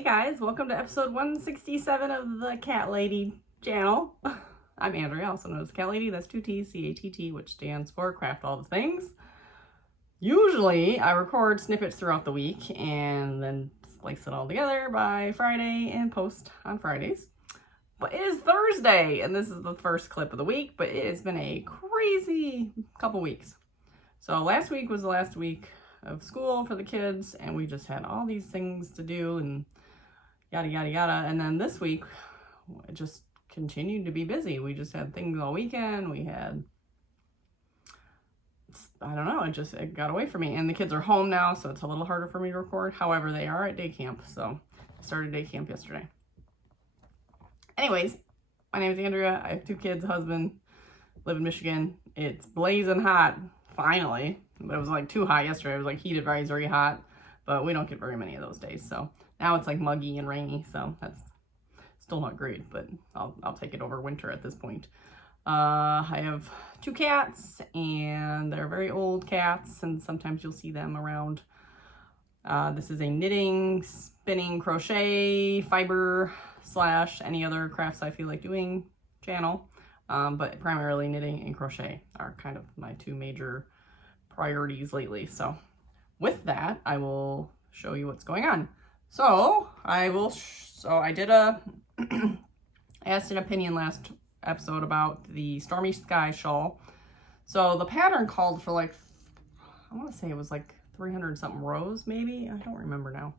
Hey guys, welcome to episode 167 of the Cat Lady channel. I'm Andrea, also known as Cat Lady. That's 2 T's, CATT, which stands for Craft All the Things. Usually I record snippets throughout the week and then splice it all together by Friday and post on Fridays. But it is Thursday and this is the first clip of the week, but it has been a crazy couple weeks. So last week was the last week of school for the kids and we just had all these things to do and yada yada yada, and then this week it just continued to be busy. We just had things all weekend. We had, I don't know, it got away from me, and the kids are home now, so it's a little harder for me to record. However, they are at day camp, so I started day camp yesterday. Anyways, my name is Andrea. I have 2 kids, husband, live in Michigan. It's blazing hot finally, but it was like too hot yesterday. It was like heat advisory hot, but we don't get very many of those days, so now it's like muggy and rainy, so that's still not great, but I'll take it over winter at this point. I have 2 cats, and they're very old cats, and sometimes you'll see them around. This is a knitting, spinning, crochet, fiber / any other crafts I feel like doing channel, but primarily knitting and crochet are kind of my 2 major priorities lately. So with that, I will show you what's going on. So I did a asked an opinion last episode about the Stormy Sky shawl. So the pattern called for like, I want to say it was like 300 something rows, maybe. I don't remember now.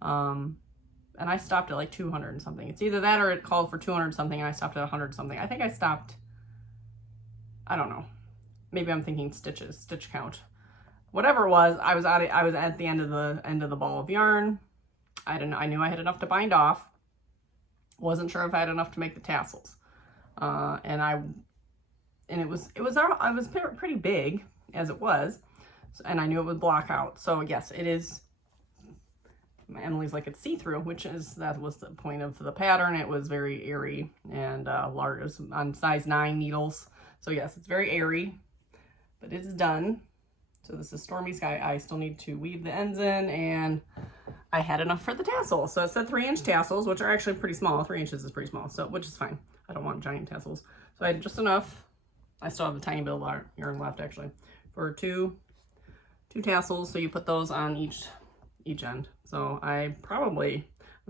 And I stopped at like 200 and something. It's either that or it called for 200 something and I stopped at 100 something. I think I stopped, I don't know. Maybe I'm thinking stitch count. Whatever it was, I was at the end of the ball of yarn. I knew I had enough to bind off. Wasn't sure if I had enough to make the tassels. It was pretty big as it was, and I knew it would block out. So yes, it is. Emily's like, it's see-through, that was the point of the pattern. It was very airy and large. It was on size 9 needles. So yes, it's very airy, but it's done. So this is Stormy Sky. I still need to weave the ends in, and I had enough for the tassel. So it said 3-inch tassels, which are actually pretty small. 3 inches is pretty small, so which is fine. I don't want giant tassels. So I had just enough. I still have a tiny bit of yarn left actually for two tassels. So you put those on each end. So I'm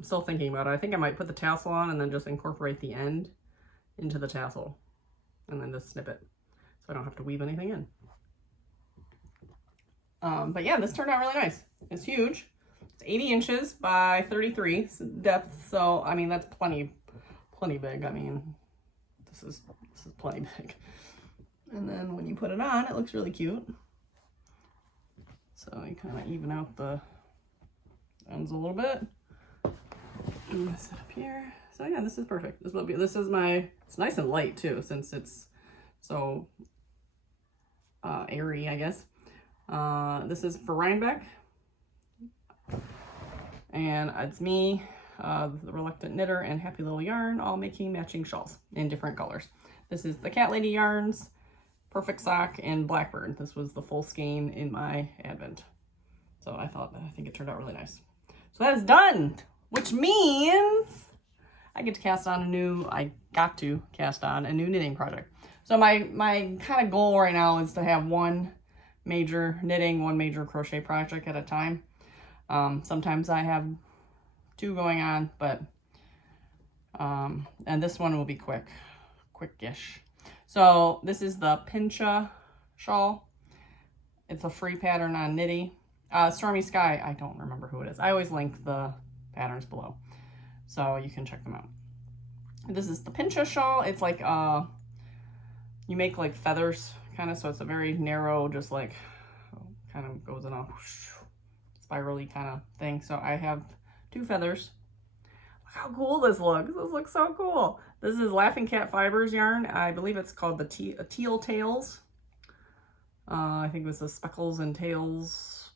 still thinking about it. I think I might put the tassel on and then just incorporate the end into the tassel and then just snip it so I don't have to weave anything in. But yeah, this turned out really nice. It's huge. It's 80 inches by 33 depth. So, I mean, that's plenty big. I mean, this is plenty big. And then when you put it on, it looks really cute. So you kind of even out the ends a little bit. I'm gonna set up here. So yeah, this is perfect. This is it's nice and light too, since it's so airy, I guess. This is for Rhinebeck, and it's me, the Reluctant Knitter, and Happy Little Yarn, all making matching shawls in different colors. This is the Cat Lady Yarns, Perfect Sock, and Blackbird. This was the full skein in my advent. So I think it turned out really nice. So that is done, which means I got to cast on a new knitting project. So my kind of goal right now is to have one major knitting, one major crochet project at a time. Sometimes I have 2 going on, but and this one will be quickish. So this is the Pincha shawl. It's a free pattern on Knitty. Stormy Sky, I don't remember who it is. I always link the patterns below, so you can check them out. This is the Pincha shawl. It's like you make like feathers kind of, so it's a very narrow, just like kind of goes in a spirally kind of thing. So I have 2 feathers. Look how cool this looks. This looks so cool. This is Laughing Cat Fibers yarn. I believe it's called the Teal Tails. I think it was the Speckles and Tails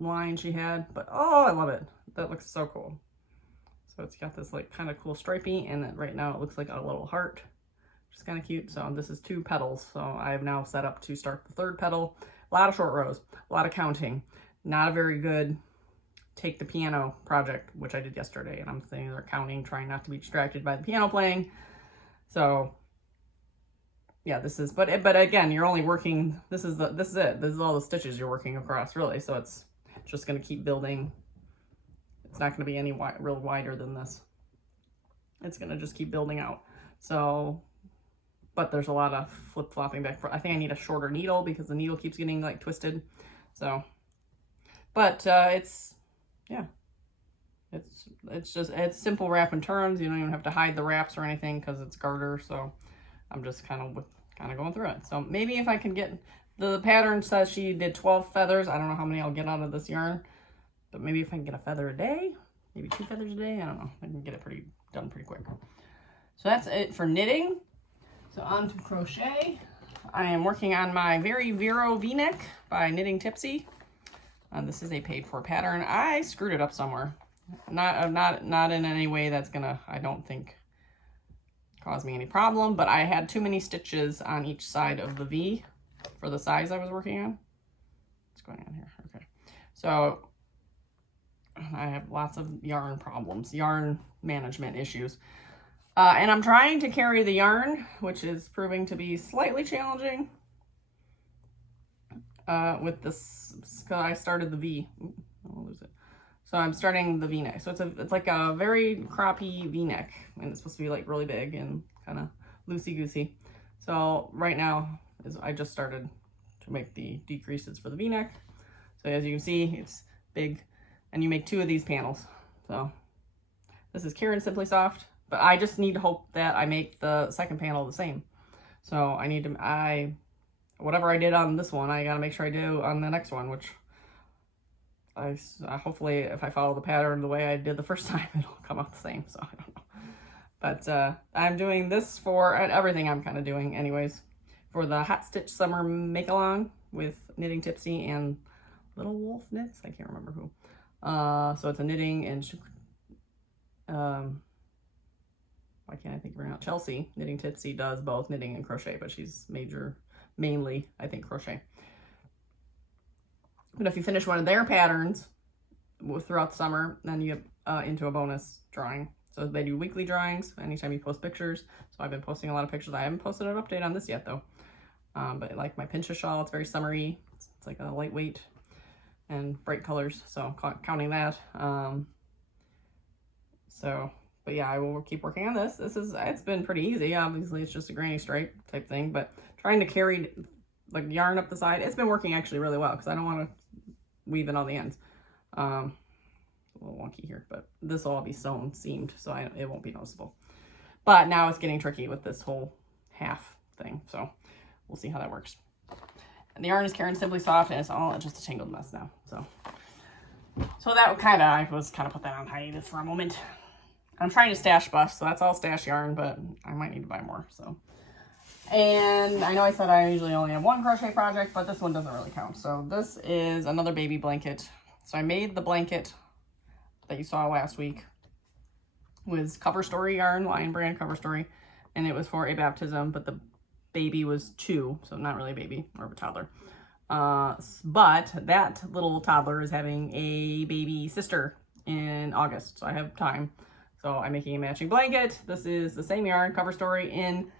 line she had, but oh, I love it. That looks so cool. So it's got this like kind of cool stripey, and then right now it looks like a little heart, which is kind of cute. So this is 2 petals. So I have now set up to start the 3rd petal. A lot of short rows, a lot of counting. Not a very good take the piano project, which I did yesterday, and I'm sitting there counting, trying not to be distracted by the piano playing. So yeah, this is, but again, you're only working, this is it. This is all the stitches you're working across, really. So it's just going to keep building. It's not going to be any real wider than this. It's going to just keep building out. So, but there's a lot of flip-flopping back. I think I need a shorter needle because the needle keeps getting like twisted. So, but it's, yeah, it's simple wrap and turns. You don't even have to hide the wraps or anything because it's garter. So I'm just kind of going through it. So maybe if I can get, the pattern says she did 12 feathers. I don't know how many I'll get out of this yarn, but maybe if I can get a feather a day, maybe 2 feathers a day, I don't know. I can get it done pretty quick. So that's it for knitting. So on to crochet. I am working on my Very Vero V-neck by Knitting Tipsy. This is a paid for pattern. I screwed it up somewhere. Not in any way that's gonna, I don't think, cause me any problem, but I had too many stitches on each side of the V for the size I was working on. What's going on here? Okay. So I have lots of yarn problems, yarn management issues. And I'm trying to carry the yarn, which is proving to be slightly challenging with this, because I started the V. Ooh, I'll lose it. So I'm starting the V-neck. So it's like a very croppy V-neck, and it's supposed to be like really big and kind of loosey-goosey. So right now I just started to make the decreases for the V-neck. So as you can see, it's big, and you make 2 of these panels. So this is Karen Simply Soft, but I just need to hope that I make the second panel the same. So I need to, whatever I did on this one, I gotta make sure I do on the next one, which hopefully if I follow the pattern the way I did the first time, it'll come out the same. So I don't know. But I'm doing this for everything I'm kind of doing anyways, for the Hot Stitch Summer Make-Along with Knitting Tipsy and Little Wolf Knits. I can't remember who. So it's a knitting and why can't I think of her now? Chelsea, Knitting Tipsy, does both knitting and crochet, but she's mainly, I think, crochet. But if you finish one of their patterns throughout the summer, then you get into a bonus drawing. So they do weekly drawings anytime you post pictures. So I've been posting a lot of pictures. I haven't posted an update on this yet, though. But like my pincha shawl, it's very summery. It's like a lightweight and bright colors. So counting that. But yeah, I will keep working on this. It's been pretty easy. Obviously, it's just a granny stripe type thing, but trying to carry like yarn up the side, it's been working actually really well because I don't want to weave in all the ends. A little wonky here, but this will all be seamed, so it won't be noticeable. But now it's getting tricky with this whole half thing, so we'll see how that works. And the yarn is Karen Simply Soft, and it's all just a tangled mess now. So that I was kind of put that on hiatus for a moment. I'm trying to stash bust, so that's all stash yarn, but I might need to buy more. So, and I know I said I usually only have one crochet project, but this one doesn't really count. So this is another baby blanket. So I made the blanket that you saw last week with Cover Story yarn, Lion Brand Cover Story, and it was for a baptism, but the baby was 2, so not really a baby, more of a toddler. But that little toddler is having a baby sister in August, so I have time. So I'm making a matching blanket. This is the same yarn, Cover Story, in,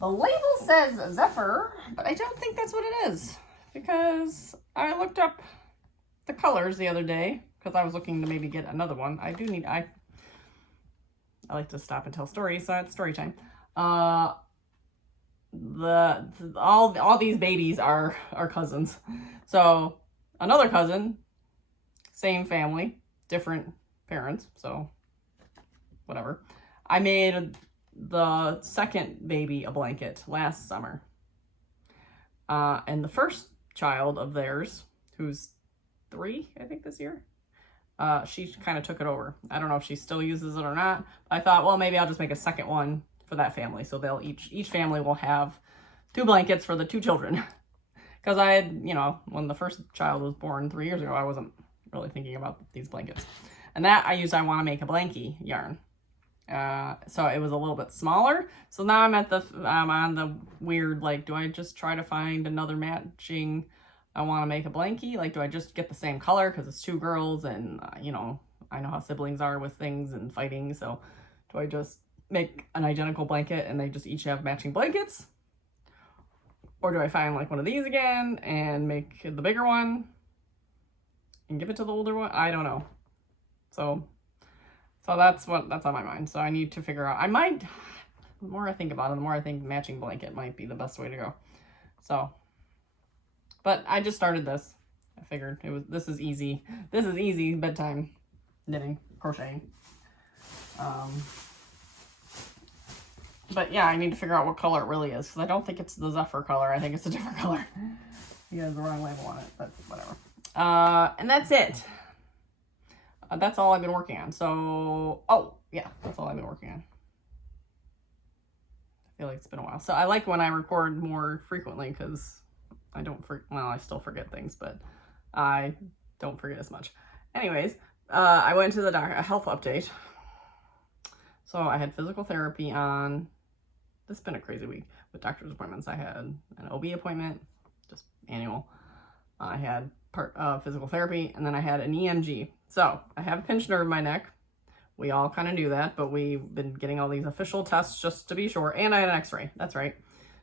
the label says Zephyr, but I don't think that's what it is, because I looked up the colors the other day, because I was looking to maybe get another one. I like to stop and tell stories, so it's story time. All these babies are cousins. So another cousin, same family, different parents, so whatever. I made the second baby a blanket last summer. And the first child of theirs, who's 3, I think this year, she kind of took it over. I don't know if she still uses it or not. I thought, well, maybe I'll just make a second one for that family. So they'll each family will have 2 blankets for the 2 children. Because I had, when the first child was born 3 years ago, I wasn't really thinking about these blankets. And that I want to make a blankie yarn. So it was a little bit smaller. So now I'm on the weird, like, do I just try to find another matching I want to make a blankie. Like, do I just get the same color because it's 2 girls and, you know, I know how siblings are with things and fighting. So do I just make an identical blanket and they just each have matching blankets? Or do I find like one of these again and make the bigger one and give it to the older one? I don't know. So that's on my mind. So I need to figure out, the more I think about it, the more I think matching blanket might be the best way to go. So, but I just started this. I figured this is easy. This is easy bedtime knitting, crocheting. But yeah, I need to figure out what color it really is, because I don't think it's the Zephyr color. I think it's a different color. You have the wrong label on it, but whatever. And that's it. That's all I've been working on. So, oh, yeah, that's all I've been working on. I feel like it's been a while. So I like when I record more frequently, because I don't well, I still forget things, but I don't forget as much. Anyways, I went to the health update. So I had physical therapy on, this has been a crazy week with doctor's appointments. I had an OB appointment, just annual. I had physical therapy, and then I had an EMG. So I have a pinched nerve in my neck. We all kind of knew that, but we've been getting all these official tests just to be sure. And I had an x-ray. That's right.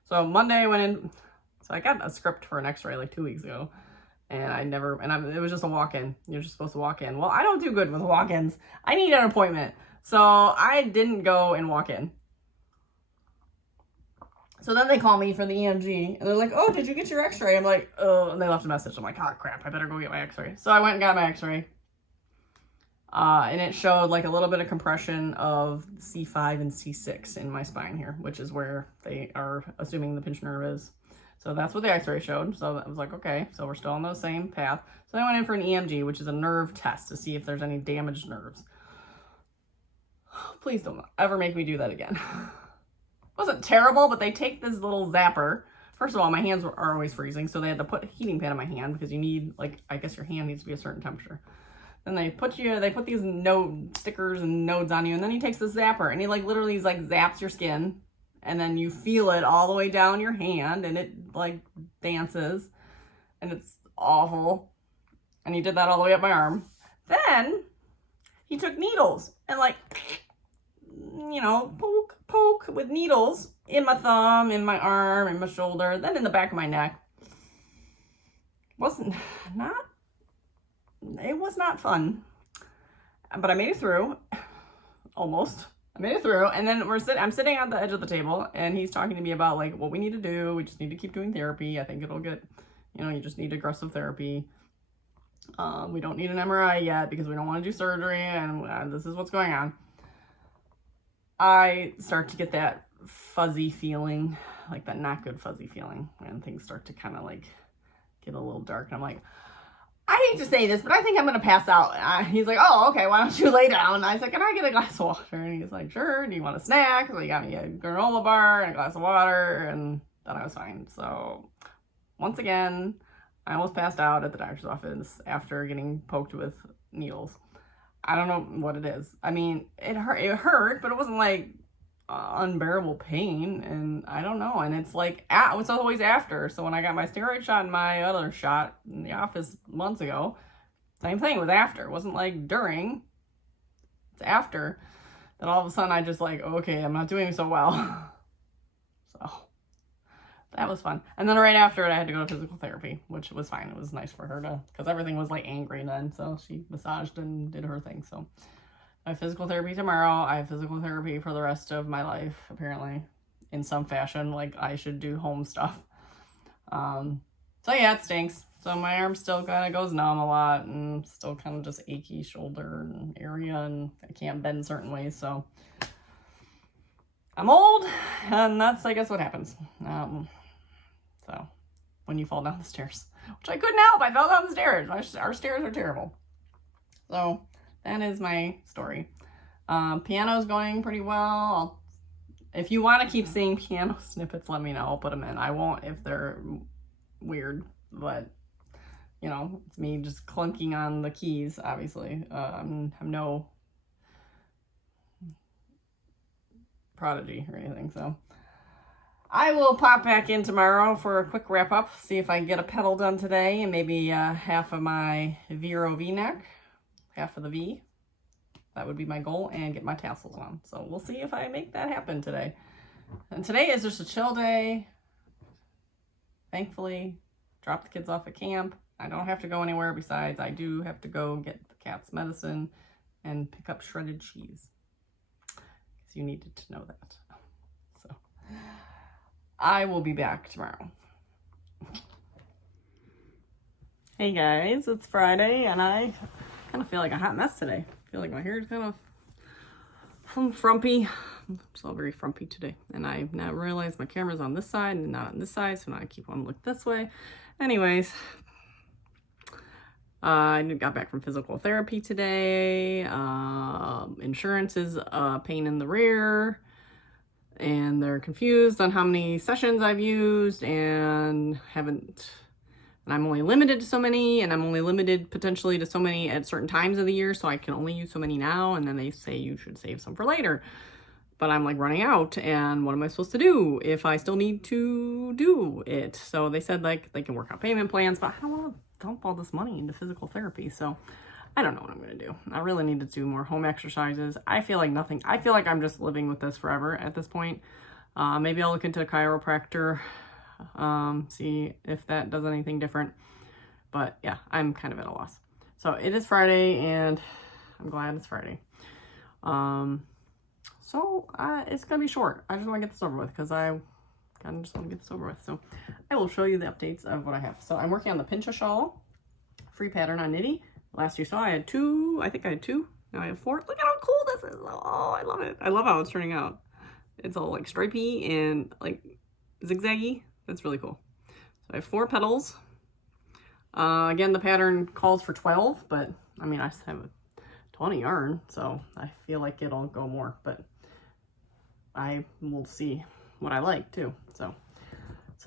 So Monday I went in. So I got a script for an x-ray like 2 weeks ago. And it was just a walk-in. You're just supposed to walk in. Well, I don't do good with walk-ins. I need an appointment. So I didn't go and walk in. So then they call me for the EMG, and they're like, oh, did you get your x-ray? I'm like, oh, and they left a message. I'm like, oh, crap, I better go get my x-ray. So I went and got my x-ray. And it showed like a little bit of compression of C5 and C6 in my spine here, which is where they are assuming the pinched nerve is. So that's what the x-ray showed. So I was like, okay, so we're still on the same path. So I went in for an EMG, which is a nerve test to see if there's any damaged nerves. Please don't ever make me do that again. It wasn't terrible, but they take this little zapper. First of all, my hands are always freezing, so they had to put a heating pad on my hand because you need, like, I guess your hand needs to be a certain temperature. Then they put these node stickers and nodes on you, and then he takes the zapper and he like literally like zaps your skin, and then you feel it all the way down your hand, and it like dances, and it's awful. And he did that all the way up my arm. Then he took needles and like, you know, poke with needles in my thumb, in my arm, in my shoulder, then in the back of my neck. It was not fun, but I made it through. Almost. I made it through, and then I'm sitting at the edge of the table, and he's talking to me about like what we need to do. We just need to keep doing therapy. I think it'll get, you know, you just need aggressive therapy. We don't need an MRI yet because we don't want to do surgery, and this is what's going on. I start to get that fuzzy feeling, like that not good fuzzy feeling, when things start to kind of like get a little dark, and I'm like, I hate to say this, but I think I'm going to pass out. He's like, oh, okay, why don't you lay down? And I was like, can I get a glass of water? And he's like, sure. Do you want a snack? So he got me a granola bar and a glass of water, and then I was fine. So once again, I almost passed out at the doctor's office after getting poked with needles. I don't know what it is. I mean, it hurt, but it wasn't like unbearable pain, and I don't know. And it's like, it's always after. So when I got my steroid shot and my other shot in the office months ago, same thing, it was after. It wasn't like during. It's after. Then all of a sudden I just like, okay, I'm not doing so well. So that was fun. And then right after it, I had to go to physical therapy, which was fine. It was nice for her to, because everything was like angry then. So she massaged and did her thing. So I have physical therapy tomorrow. I have physical therapy for the rest of my life, apparently, in some fashion. Like, I should do home stuff. So yeah, it stinks. So my arm still kind of goes numb a lot, and still kind of just achy shoulder and area, and I can't bend certain ways. So I'm old, and that's, I guess, what happens. So when you fall down the stairs, which I couldn't help, I fell down the stairs. Our stairs are terrible. So that is my story. Piano's going pretty well. If you want to keep seeing piano snippets, let me know. I'll put them in. I won't if they're weird, but you know, it's me just clunking on the keys, obviously. I'm no prodigy or anything, so. I will pop back in tomorrow for a quick wrap up, see if I can get a petal done today and maybe half of my Vero V-neck, half of the V. That would be my goal, and get my tassels on. So we'll see if I make that happen today. And today is just a chill day. Thankfully, dropped the kids off at camp. I don't have to go anywhere besides I do have to go get the cat's medicine and pick up shredded cheese. Because you needed to know that. So I will be back tomorrow. Hey guys, it's Friday and I kind of feel like a hot mess today. I feel like my hair is kind of frumpy. I'm still very frumpy today. And I now realize my camera's on this side and not on this side, so now I keep on looking this way. Anyways, I got back from physical therapy today. Insurance is a pain in the rear. And they're confused on how many sessions I've used and I'm only limited to so many, and I'm only limited potentially to so many at certain times of the year, so I can only use so many now, and then they say you should save some for later. But I'm like running out, and what am I supposed to do if I still need to do it? So they said like they can work out payment plans, but I don't want to dump all this money into physical therapy, so I don't know what I'm going to do. I really need to do more home exercises. I feel like I'm just living with this forever at this point. Maybe I'll look into a chiropractor, see if that does anything different. But yeah, I'm kind of at a loss. So it is Friday, and I'm glad it's Friday. It's gonna be short. I just want to get this over with because I kind of just want to get this over with. So I will show you the updates of what I have. So I'm working on the Pincha shawl, free pattern on Nitty. Last you saw I had two. I think I had two. Now I have four. Look at how cool this is. Oh, I love it. I love how it's turning out. It's all like stripey and like zigzaggy. That's really cool. So I have 4 petals. Again, the pattern calls for 12, but I mean, I just have a 20 yarn, so I feel like it'll go more, but I will see what I like too. So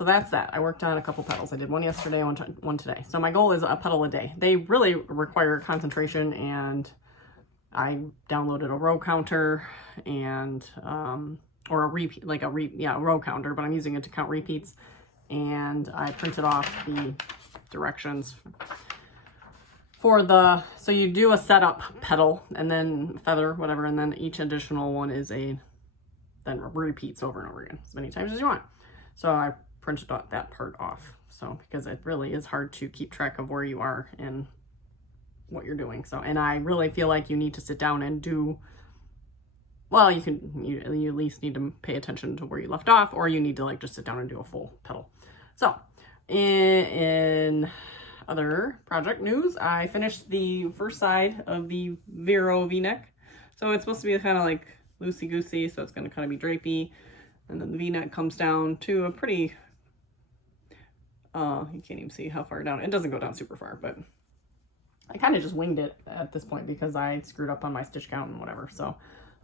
that's that. I worked on a couple petals. I did one yesterday, one today. So my goal is a petal a day. They really require concentration, and I downloaded a row counter and or a repeat, like a row counter, but I'm using it to count repeats. And I printed off the directions for so you do a setup petal and then feather, whatever, and then each additional one is then repeats over and over again as many times as you want. So I printed that part off. So because it really is hard to keep track of where you are and what you're doing. So, and I really feel like you need to sit down and do, well, you at least need to pay attention to where you left off, or you need to like just sit down and do a full petal. So in other project news, I finished the first side of the Vero V-neck. So it's supposed to be kind of like loosey-goosey, so it's going to kind of be drapey. And then the V-neck comes down to a pretty, you can't even see how far down. It doesn't go down super far, but I kind of just winged it at this point because I screwed up on my stitch count and whatever. So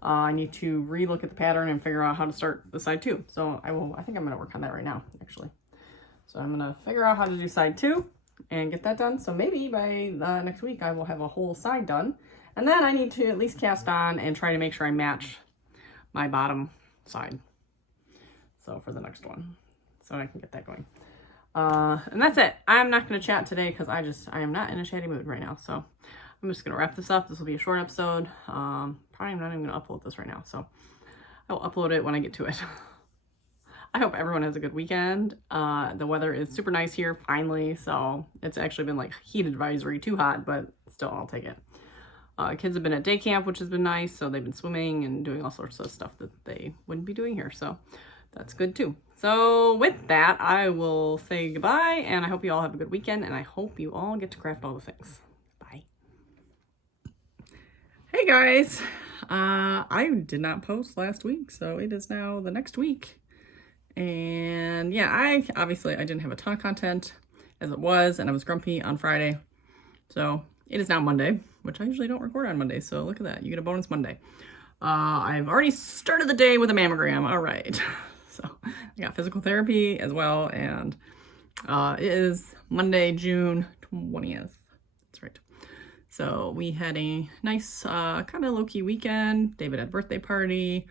I need to re-look at the pattern and figure out how to start the side 2. So I think I'm going to work on that right now, actually. So I'm going to figure out how to do side 2 and get that done. So maybe by next week I will have a whole side done. And then I need to at least cast on and try to make sure I match my bottom side. So for the next one, so I can get that going. And that's it. I'm not going to chat today because I am not in a chatty mood right now. So I'm just going to wrap this up. This will be a short episode. Probably not even going to upload this right now. So I'll upload it when I get to it. I hope everyone has a good weekend. The weather is super nice here, finally. So it's actually been like heat advisory, too hot, but still I'll take it. Kids have been at day camp, which has been nice. So they've been swimming and doing all sorts of stuff that they wouldn't be doing here. So that's good too. So with that, I will say goodbye, and I hope you all have a good weekend, and I hope you all get to craft all the things. Bye. Hey guys, I did not post last week, so it is now the next week. And yeah, I didn't have a ton of content as it was, and I was grumpy on Friday. So it is now Monday, which I usually don't record on Monday. So look at that, you get a bonus Monday. I've already started the day with a mammogram. All right. So I got physical therapy as well, and it is Monday, June 20th. That's right. So we had a nice kind of low-key weekend. David had a birthday party.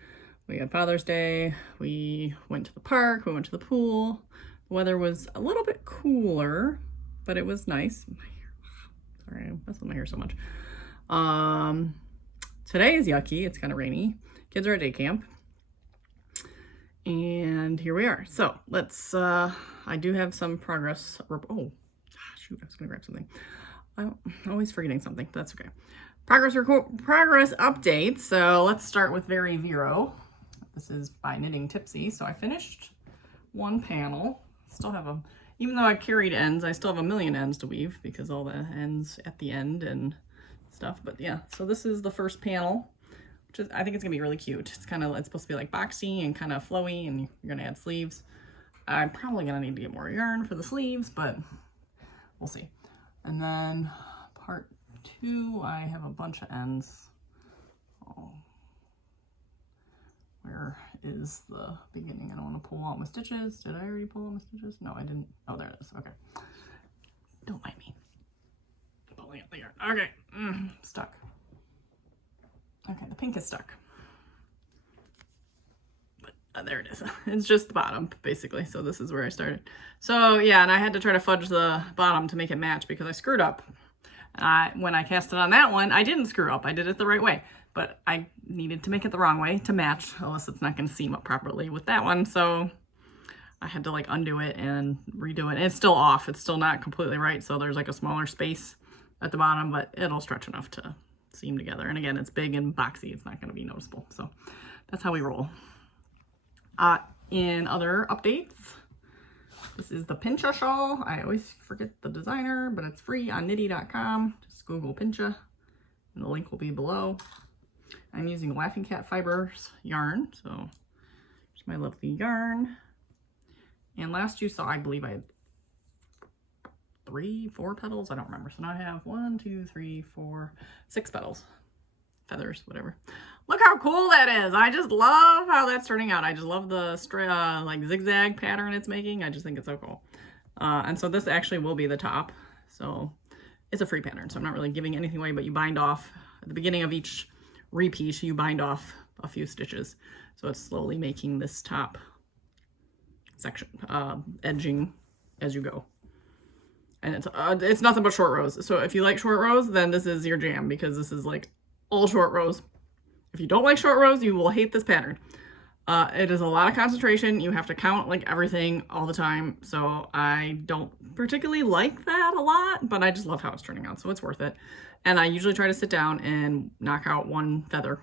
We had Father's Day. We went to the park. We went to the pool. The weather was a little bit cooler, but it was nice. Sorry, I mess with my hair so much. Today is yucky. It's kind of rainy. Kids are at day camp. And here we are. So let's, I do have some progress. Oh, shoot, I was going to grab something. I'm always forgetting something, but that's okay. Progress update. So let's start with Very Vero. This is by Knitting Tipsy. So I finished one panel. Still have even though I carried ends, I still have a million ends to weave because all the ends at the end and stuff. But yeah, so this is the first panel, which is, I think it's gonna be really cute. It's supposed to be like boxy and kind of flowy, and you're gonna add sleeves. I'm probably gonna need to get more yarn for the sleeves, but we'll see. And then part 2, I have a bunch of ends. Oh, where is the beginning? I don't want to pull out my stitches. Did I already pull out my stitches? No, I didn't. Oh, there it is. Okay. Don't mind me. Pulling out the yarn. Okay. Stuck. Okay, the pink is stuck. But there it is. It's just the bottom, basically. So this is where I started. So yeah, and I had to try to fudge the bottom to make it match because I screwed up. When I cast it on that one, I didn't screw up. I did it the right way. But I needed to make it the wrong way to match, else it's not going to seam up properly with that one. So I had to like undo it and redo it. And it's still off. It's still not completely right. So there's like a smaller space at the bottom, but it'll stretch enough to seam together. And again, it's big and boxy. It's not going to be noticeable. So that's how we roll. In other updates, this is the Pincha shawl. I always forget the designer, but it's free on nitty.com. Just Google Pincha and the link will be below. I'm using Laughing Cat Fibers yarn, so here's my lovely yarn. And last you saw, I believe I had 4 petals. I don't remember. So now I have 1, 2, 3, 4, 6 petals, feathers, whatever. Look how cool that is! I just love how that's turning out. I just love the like zigzag pattern it's making. I just think it's so cool. And so this actually will be the top. So it's a free pattern, so I'm not really giving anything away. But you bind off at the beginning of each repeat, you bind off a few stitches, so it's slowly making this top section edging as you go. And it's nothing but short rows. So if you like short rows, then this is your jam, because this is like all short rows. If you don't like short rows, you will hate this pattern. It is a lot of concentration. You have to count like everything all the time, so I don't particularly like that a lot, but I just love how it's turning out, so it's worth it. And I usually try to sit down and knock out one feather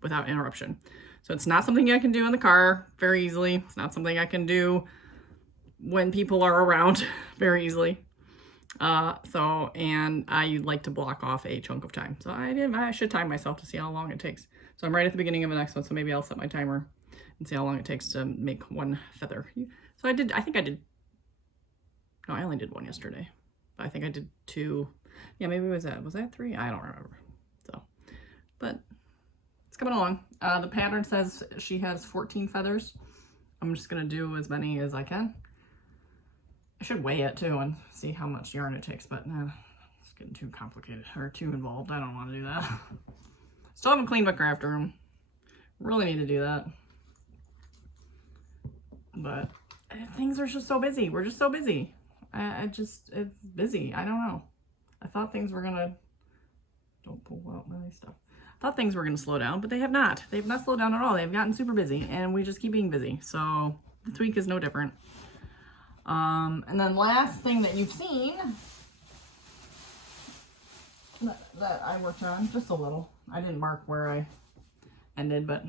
without interruption. So it's not something I can do in the car very easily. It's not something I can do when people are around very easily. And I like to block off a chunk of time. So I should time myself to see how long it takes. So I'm right at the beginning of the next one, so maybe I'll set my timer and see how long it takes to make one feather. So I only did one yesterday. But I think I did 2. Yeah, maybe was that 3? I don't remember. So, but it's coming along. The pattern says she has 14 feathers. I'm just gonna do as many as I can. I should weigh it too and see how much yarn it takes, but it's getting too complicated or too involved. I don't want to do that. Still haven't cleaned my craft room. Really need to do that. But things are just so busy. We're just so busy. It's busy. I don't know. I thought things were gonna, don't pull out my stuff. I thought things were gonna slow down, but they have not. They've not slowed down at all. They've gotten super busy, and we just keep being busy. So this week is no different. And then last thing that you've seen that I worked on just a little. I didn't mark where I ended, but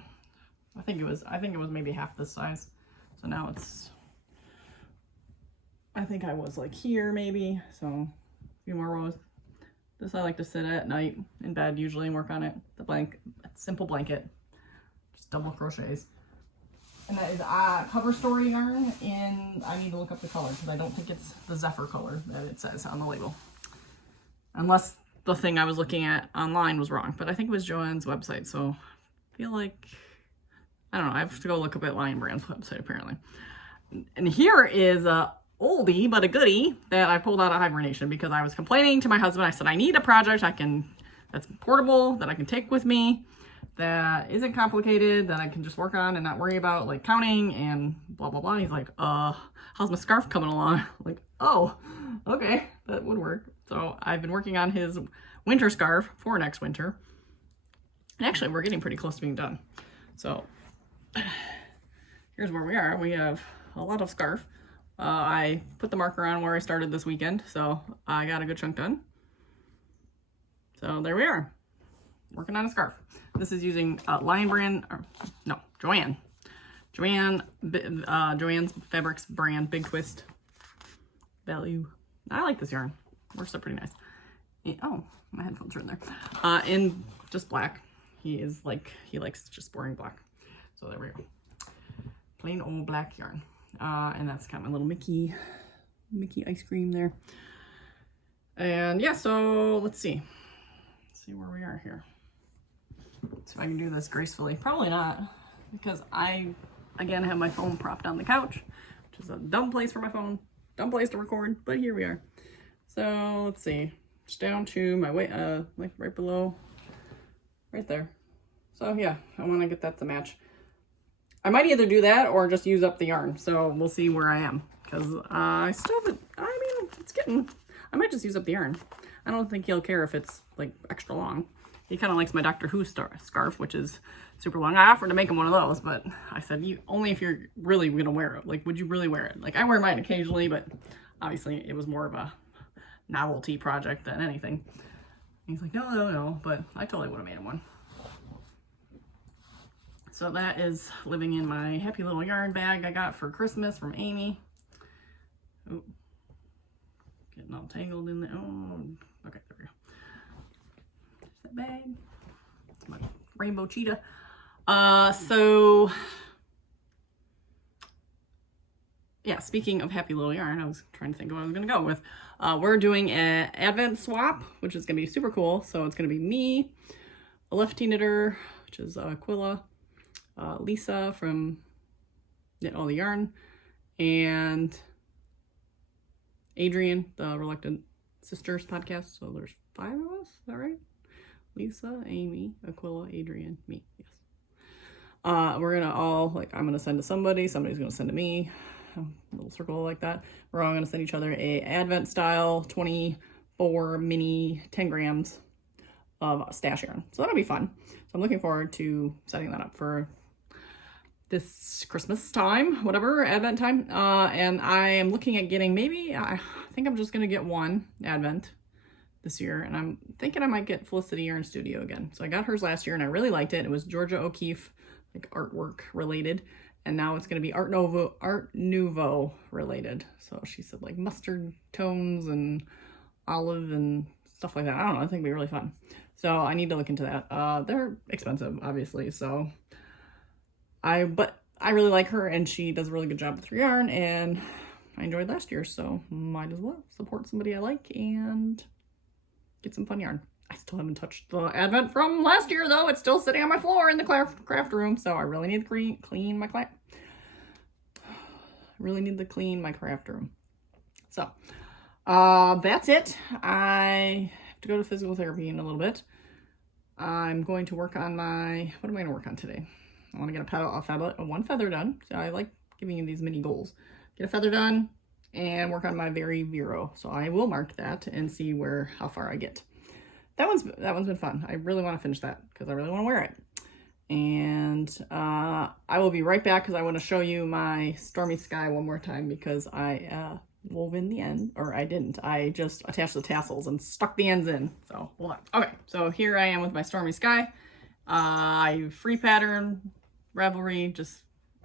I think it was maybe half this size. So now it's, I think I was like here maybe, so a few more rows. This I like to sit at night in bed usually and work on it. The simple blanket, just double crochets. And that is Cover Story yarn, and I need to look up the color because I don't think it's the Zephyr color that it says on the label. Unless the thing I was looking at online was wrong, but I think it was Joann's website, so I feel like, I don't know, I have to go look up at Lion Brand's website apparently. And here is a oldie but a goodie that I pulled out of hibernation because I was complaining to my husband. I said I need a project that's portable, that I can take with me, that isn't complicated, that I can just work on and not worry about like counting and blah, blah, blah. He's like, how's my scarf coming along? I'm like, oh, okay, that would work. So I've been working on his winter scarf for next winter. And actually, we're getting pretty close to being done. So here's where we are. We have a lot of scarf. I put the marker on where I started this weekend, so I got a good chunk done. So there we are, working on a scarf. This is using Joann. Joann's Fabrics brand, Big Twist value. I like this yarn. Works out pretty nice. Oh, my headphones are in there. In just black. He likes just boring black. So there we go. Plain old black yarn. And that's got my little Mickey ice cream there. And yeah, so let's see where we are here. See if I can do this gracefully. Probably not, because I, again, have my phone propped on the couch, which is a dumb place for my phone, dumb place to record, but here we are. So let's see, just down to my weight, like right below, right there. So yeah, I want to get that to match. I might either do that or just use up the yarn. So we'll see where I am, because I might just use up the yarn. I don't think he'll care if it's like extra long. He kind of likes my Doctor Who scarf, which is super long. I offered to make him one of those, but I said, only if you're really gonna wear it. Like, would you really wear it? Like, I wear mine occasionally, but obviously it was more of a novelty project than anything. And he's like, no, but I totally would have made him one. So that is living in my happy little yarn bag I got for Christmas from Amy. Ooh, getting all tangled in there. Oh, okay, there we go. There's that bag. It's my rainbow cheetah. So yeah, speaking of happy little yarn, I was trying to think of what I was gonna go with. We're doing an Advent swap, which is gonna be super cool. So it's gonna be me, a lefty knitter, which is Aquila, Lisa from Knit All the Yarn, and Adrian, the Reluctant Sisters podcast. So there's 5 of us, is that right? Lisa, Amy, Aquila, Adrian, me, yes. We're gonna all, like, I'm gonna send to somebody's gonna send to me, a little circle like that. We're all gonna send each other a Advent style 24 mini 10 grams of stash yarn. So that'll be fun. So I'm looking forward to setting that up for this Christmas time, whatever, Advent time. And I am looking at getting, maybe, I think I'm just gonna get one Advent this year, and I'm thinking I might get Felicity Yarn Studio again. So I got hers last year and I really liked it. It was Georgia O'Keeffe, like artwork related, and now it's gonna be Art Nouveau related. So she said like mustard tones and olive and stuff like that. I don't know, I think it'd be really fun. So I need to look into that. They're expensive, obviously, so but I really like her, and she does a really good job with her yarn, and I enjoyed last year, so might as well support somebody I like and get some fun yarn. I still haven't touched the Advent from last year, though. It's still sitting on my floor in the craft room, so I really need to clean my craft room. So that's it. I have to go to physical therapy in a little bit. I'm going to work on what am I going to work on today? I want to get one feather done. So I like giving you these mini goals. Get a feather done and work on my Very Vero. So I will mark that and see how far I get. That one's been fun. I really want to finish that because I really want to wear it. And I will be right back because I want to show you my Stormy Sky one more time, because I wove in the end, or I didn't. I just attached the tassels and stuck the ends in. So hold on. Okay, so here I am with my Stormy Sky. I free pattern, Ravelry, just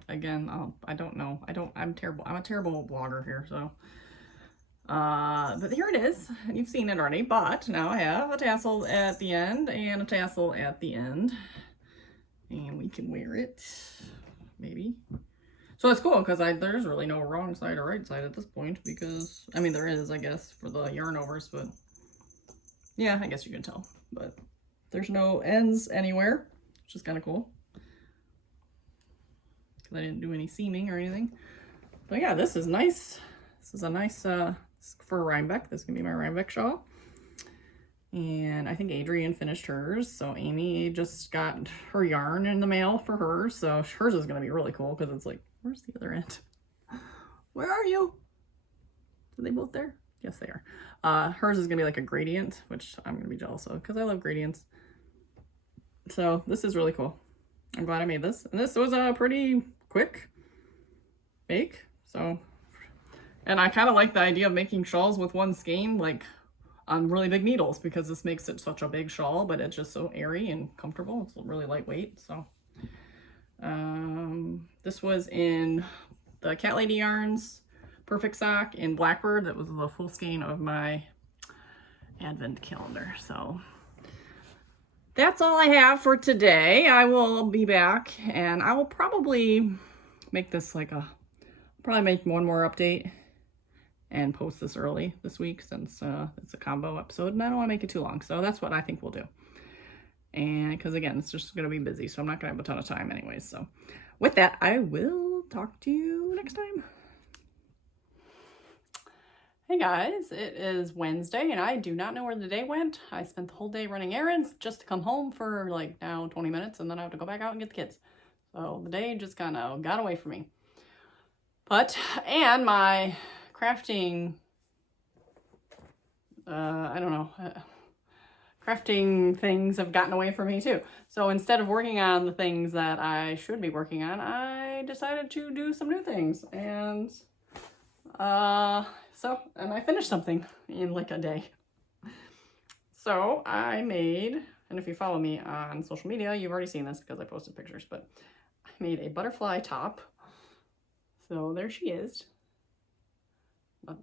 again, I don't know. I'm terrible. I'm a terrible blogger here, so. But here it is. You've seen it already, but now I have a tassel at the end and a tassel at the end. And we can wear it, maybe. So it's cool because there's really no wrong side or right side at this point, because, I mean, there is, I guess, for the yarn overs, but yeah, I guess you can tell. But there's no ends anywhere, which is kind of cool, because I didn't do any seaming or anything. But yeah, this is nice. This is a nice, for Rhinebeck. This can be my Rhinebeck shawl. And I think Adrienne finished hers. So Amy just got her yarn in the mail for hers. So hers is going to be really cool because it's like, where's the other end? Where are you? Are they both there? Yes, they are. Hers is going to be like a gradient, which I'm going to be jealous of because I love gradients. So this is really cool. I'm glad I made this. And this was a pretty quick bake. So, and I kind of like the idea of making shawls with one skein, like on really big needles, because this makes it such a big shawl, but it's just so airy and comfortable. It's really lightweight. So this was in the Cat Lady Yarns Perfect Sock in Blackbird. That was the full skein of my advent calendar. So that's all I have for today. I will be back and I will probably make this like probably make one more update and post this early this week since it's a combo episode and I don't want to make it too long. So that's what I think we'll do. And because again, it's just going to be busy, so I'm not going to have a ton of time anyways. So with that, I will talk to you next time. Hey guys, it is Wednesday and I do not know where the day went. I spent the whole day running errands just to come home for like now 20 minutes and then I have to go back out and get the kids. So the day just kind of got away from me. And my crafting, I don't know, crafting things have gotten away from me too. So instead of working on the things that I should be working on, I decided to do some new things. And and I finished something in like a day. So I made, and if you follow me on social media, you've already seen this because I posted pictures, but I made a butterfly top. So there she is.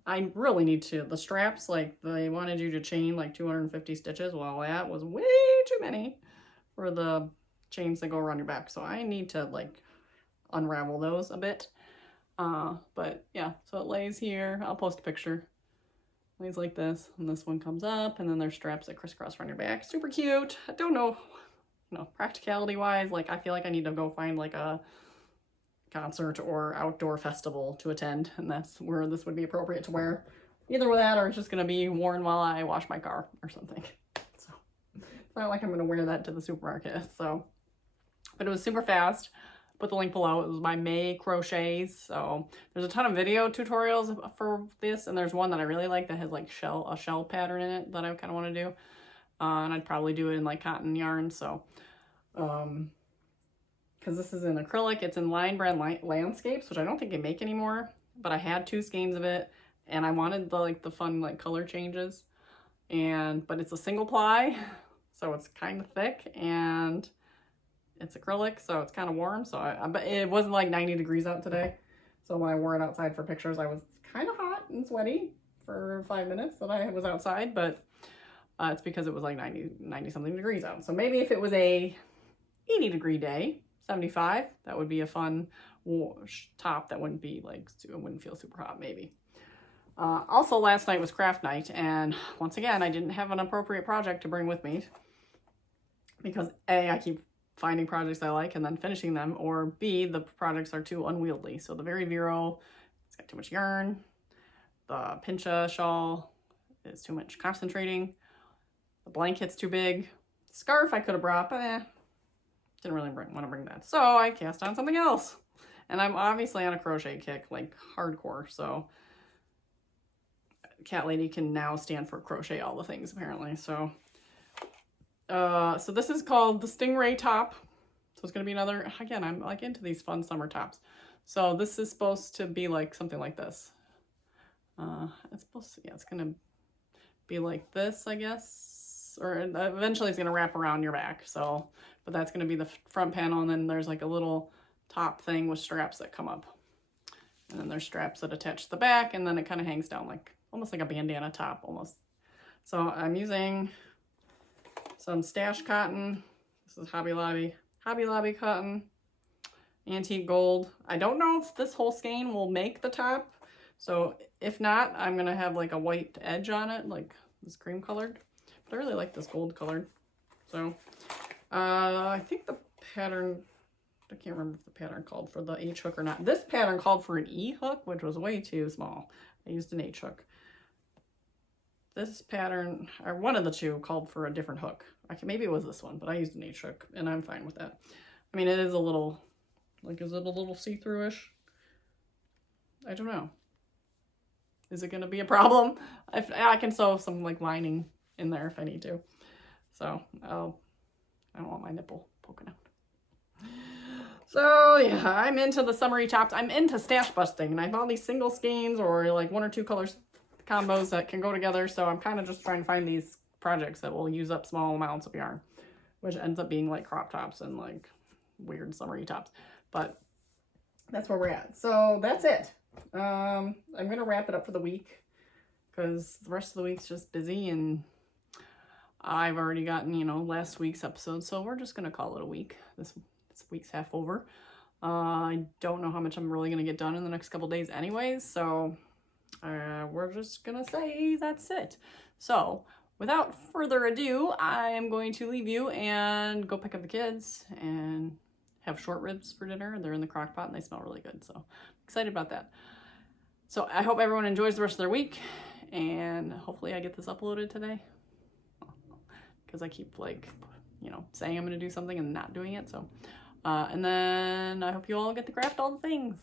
I really need to, the straps, like they wanted you to chain like 250 stitches. Well, that was way too many for the chains that go around your back. So I need to like unravel those a bit. But yeah, so it lays here. I'll post a picture. Lays like this, and this one comes up, and then there's straps that crisscross around your back. Super cute. I don't know, practicality wise, like I feel like I need to go find like a concert or outdoor festival to attend, and that's where this would be appropriate to wear. Either with that or it's just going to be worn while I wash my car or something. So it's not like I'm going to wear that to the supermarket. So, but it was super fast. Put the link below. It was by May Crochets. So there's a ton of video tutorials for this, and there's one that I really like that has like a shell pattern in it that I kind of want to do. And I'd probably do it in like cotton yarn. So because this is in acrylic, it's in Line Brand Landscapes, which I don't think they make anymore, but I had 2 skeins of it and I wanted the fun like color changes, but it's a single ply, so it's kind of thick and it's acrylic, so it's kind of warm. So but it wasn't like 90 degrees out today, so when I wore it outside for pictures, I was kind of hot and sweaty for 5 minutes that I was outside, but it's because it was like 90 something degrees out. So maybe if it was a 80-degree day, 75, that would be a fun top that wouldn't be like, it wouldn't feel super hot maybe. Also last night was craft night, and once again I didn't have an appropriate project to bring with me because A, I keep finding projects I like and then finishing them, or B, the projects are too unwieldy. So the Very Vero, it's got too much yarn. The Pincha shawl is too much concentrating. The blanket's too big. Scarf I could have brought, but didn't really want to bring that. So I cast on something else. And I'm obviously on a crochet kick, like hardcore. So Cat Lady can now stand for crochet all the things apparently. So so this is called the Stingray top. So it's going to be another, again, I'm like into these fun summer tops. So this is supposed to be like something like this. It's supposed to, yeah, it's going to be like this, I guess. Or eventually it's going to wrap around your back. So, but that's going to be the front panel. And then there's like a little top thing with straps that come up. And then there's straps that attach to the back. And then it kind of hangs down like, almost like a bandana top almost. So I'm using some stash cotton. This is Hobby Lobby cotton, antique gold. I don't know if this whole skein will make the top. So if not, I'm going to have like a white edge on it, like this cream colored. But I really like this gold colored. So I think the pattern, I can't remember if the pattern called for the H hook or not. This pattern called for an E hook, which was way too small. I used an H hook. this pattern, or one of the two, called for a different hook. Maybe it was this one, but I used an H hook, and I'm fine with that. I mean, it is a little, like, is it a little see-through-ish? I don't know. Is it going to be a problem? I can sew some, like, lining in there if I need to. So, I don't want my nipple poking out. So, yeah, I'm into the summery tops. I'm into stash busting, and I found these single skeins or, like, 1 or 2 colors combos that can go together. So I'm kind of just trying to find these projects that will use up small amounts of yarn, which ends up being, like, crop tops and, like, weird summery tops. But that's where we're at. So that's it. I'm going to wrap it up for the week because the rest of the week's just busy, and I've already gotten, you know, last week's episode, so we're just going to call it a week. This week's half over. I don't know how much I'm really going to get done in the next couple days anyways, so we're just going to say that's it. So without further ado, I am going to leave you and go pick up the kids and have short ribs for dinner. They're in the crock pot and they smell really good, so I'm excited about that. So I hope everyone enjoys the rest of their week, and hopefully I get this uploaded today, because I keep, like, you know, saying I'm going to do something and not doing it. So and then I hope you all get to craft all the things.